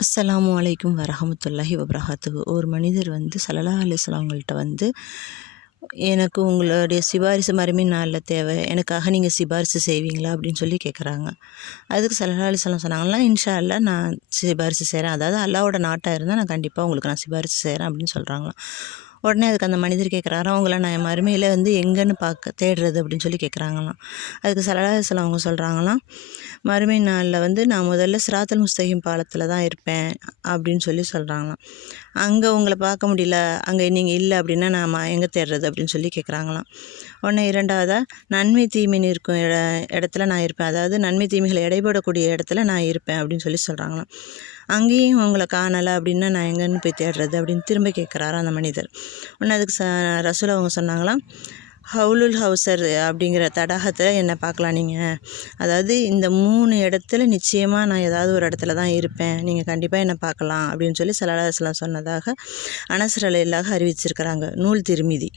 அஸ்லாம் அலைக்கும் வரஹமத்துல்லாஹி வபரகாத்துக்கு ஒரு மனிதர் வந்து சலலா அலிஸ்லாம் அவங்கள்ட்ட வந்து எனக்கு உங்களுடைய சிபாரிசு மறுமை நாளில் தேவை. எனக்காக நீங்கள் சிபாரிசு செய்வீங்களா? அப்படின்னு சொல்லி கேட்குறாங்க அதுக்கு சல்லல்லா அலிஸ்லாம் சொன்னாங்கன்னா இன்ஷா அல்லா நான் சிபாரிசு செய்கிறேன் அதாவது அல்லாவோட நாட்டாக இருந்தால் நான் கண்டிப்பாக உங்களுக்கு நான் சிபாரிசு செய்கிறேன் அப்படின்னு சொல்கிறாங்களாம் உடனே அதுக்கு அந்த மனிதர் கேட்குறாரு அவங்கள நான் என் மறுமையில் வந்து எங்கேன்னு பார்க்க தேடுறது அப்படின்னு சொல்லி கேட்குறாங்களாம் அதுக்கு சலலாசலம் அவங்க சொல்கிறாங்களாம் மறுமை நாளில் வந்து நான் முதல்ல சிராத்தல் முஸ்தகிம் பாலத்தில் தான் இருப்பேன் அப்படின்னு சொல்லி சொல்கிறாங்களாம் அங்கே உங்களை பார்க்க முடியல அங்கே நீங்கள் இல்லை அப்படின்னா நான் எங்கே தேடுறது அப்படின்னு சொல்லி கேட்குறாங்களாம் உடனே இரண்டாவதாக நன்மை தீமை இருக்கும் இட இடத்துல நான் இருப்பேன். அதாவது நன்மை தீமைகளை இடைபடக்கூடிய இடத்துல நான் இருப்பேன் அப்படின்னு சொல்லி சொல்கிறாங்களாம் அங்கேயும் உங்களை காணலை அப்படின்னா நான் எங்கேன்னு போய் தேடுறது அப்படின்னு திரும்ப கேட்குறாரு அந்த மனிதர். உடனே அதுக்கு ச ரசூல் அவங்க சொன்னாங்களாம் ஹவுலுல் ஹவுசர் அப்படிங்கிற தடாகத்தில் என்னை பார்க்கலாம் நீங்கள் அதாவது இந்த மூணு இடத்துல நிச்சயமாக நான் ஏதாவது ஒரு இடத்துல தான் இருப்பேன். நீங்கள் கண்டிப்பாக என்னை பார்க்கலாம் அப்படின்னு சொல்லி சலாஹலாம் சொன்னதாக அனசரலையில்லாக அறிவிச்சிருக்கிறாங்க. நூல் திருமிதி.